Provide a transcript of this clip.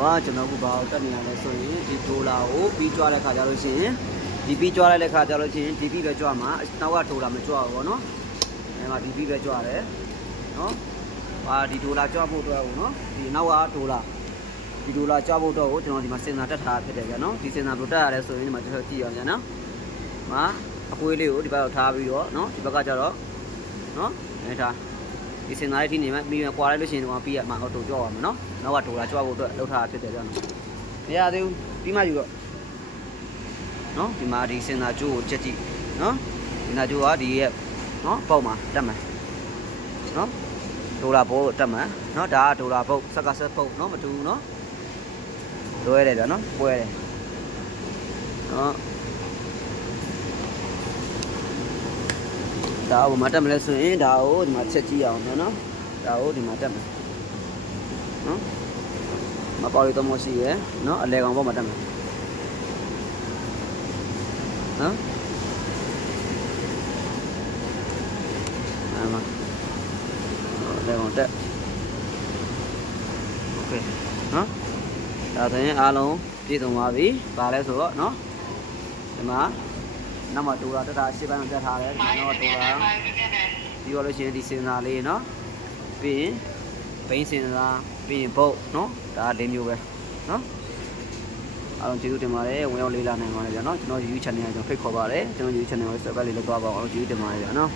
ပါကျွန်တော်ကဘာတက်နေရလဲဆိုရင်ဒီဒိုလာကိုပြီးကြွားတဲ့ခါကျလို့ရှိရင်ဒီပြီးကြွားတဲ့ခါကျလို့ရှိရင်ဒီပြီးပဲကြွားမှာနောက်ကဒိုလာမကြွားဘူးဗောနော်အဲမှာဒီပြီးပဲကြွားတယ်နော်ဟာဒီဒိုလာကြွားဖို့အတွက်ဟုတ်နော်ဒီနောက်ကဒိုလာဒီဒိုလာကြွားဖို့တော့ကိုကျွန်တော်ဒီမှာစင်တာတက်ထားဖြစ်တယ်ကြနော်ဒီစင်တာဘယ်လိုတက်ရလဲဆိုရင်ဒီမှာကျွန်တော်ကြည့်ရအောင်နော်ဟာအကွေးလေးကိုဒီဘက်ထားပြီးတော့နော်ဒီဘက်ကကျတော့နော်အဲထားဒီစင်တာလေးထိနေမှာပြီးကွာလိုက်လို့ရှိရင်ဒီမှာပြီးရမှာဟောတူကြောက်ရမှာနော်နောက်ကဒိုလာကြွားဖို့အတွက်လှုပ်ထားဖြစ်တယ်ကြနော်မရသေးဘူးပြီးမှယူတော့နော်ဒီမှာဒီစင်တာကျိုးကိုချက်ကြည့်နော်စင်တာကျိုးကဒီရဲ့နော်ပေါက်မှာတက်မှာနော်ဒိုလာဘောတက်မှာနော်ဒါကဒိုလာပုတ်ဆက်ကဆက်ပုတ်နော်မတူဘူးနော်လွဲတယ်ဗျာနော်ပွဲတယ်နော်ဒါကိုမတက်မလဲဆိုရင်ဒါကိုဒီမှာချက်ကြည့်အောင်နော်ဒါကိုဒီမှာတက်မှာနော်မပေါရတော့မရှိရယ်နော်အလဲကောင်ပေါ့မတက်မှာနော်အမလဲကောင်တက်โอเคနော်ဒါဆိုရင်အားလုံးပြည့်စုံပါပြီပါလဲဆိုတော့နော်ဒီမှာနောက်မှဒိုလာတက်တာရှေ့ပိုင်းတက်ထားတယ်ဒီနောက်ဒိုလာပြီးတော့လို့ရှိရင်ဒီစင်စာလေးနော်ပြီးရင်ဘိန်းစင်စာပြီးရင်ဘုတ်နော်ဒါ၄မျိုးပဲနော်အားလုံးကျေးဇူးတင်ပါတယ်ဝင်ရောက်လေးလာနိုင်ပါတယ်ဗျာနော်ကျွန်တော် YouTube channel ကိုကျွန်တော်ဖိတ်ခေါ်ပါတယ်ကျွန်တော် YouTube channel ကို subscribe လေးလုပ်သွားပါအောင်ကျေးဇူးတင်ပါတယ်ဗျာနော်